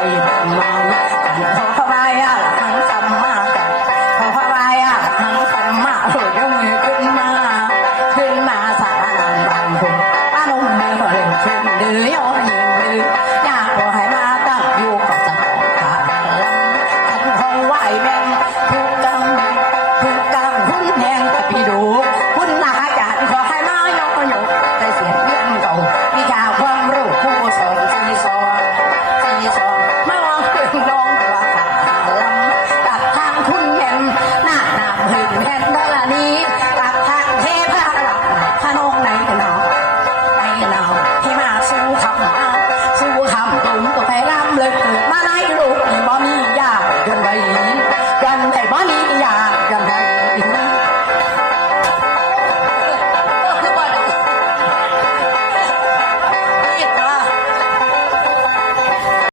tired, mama.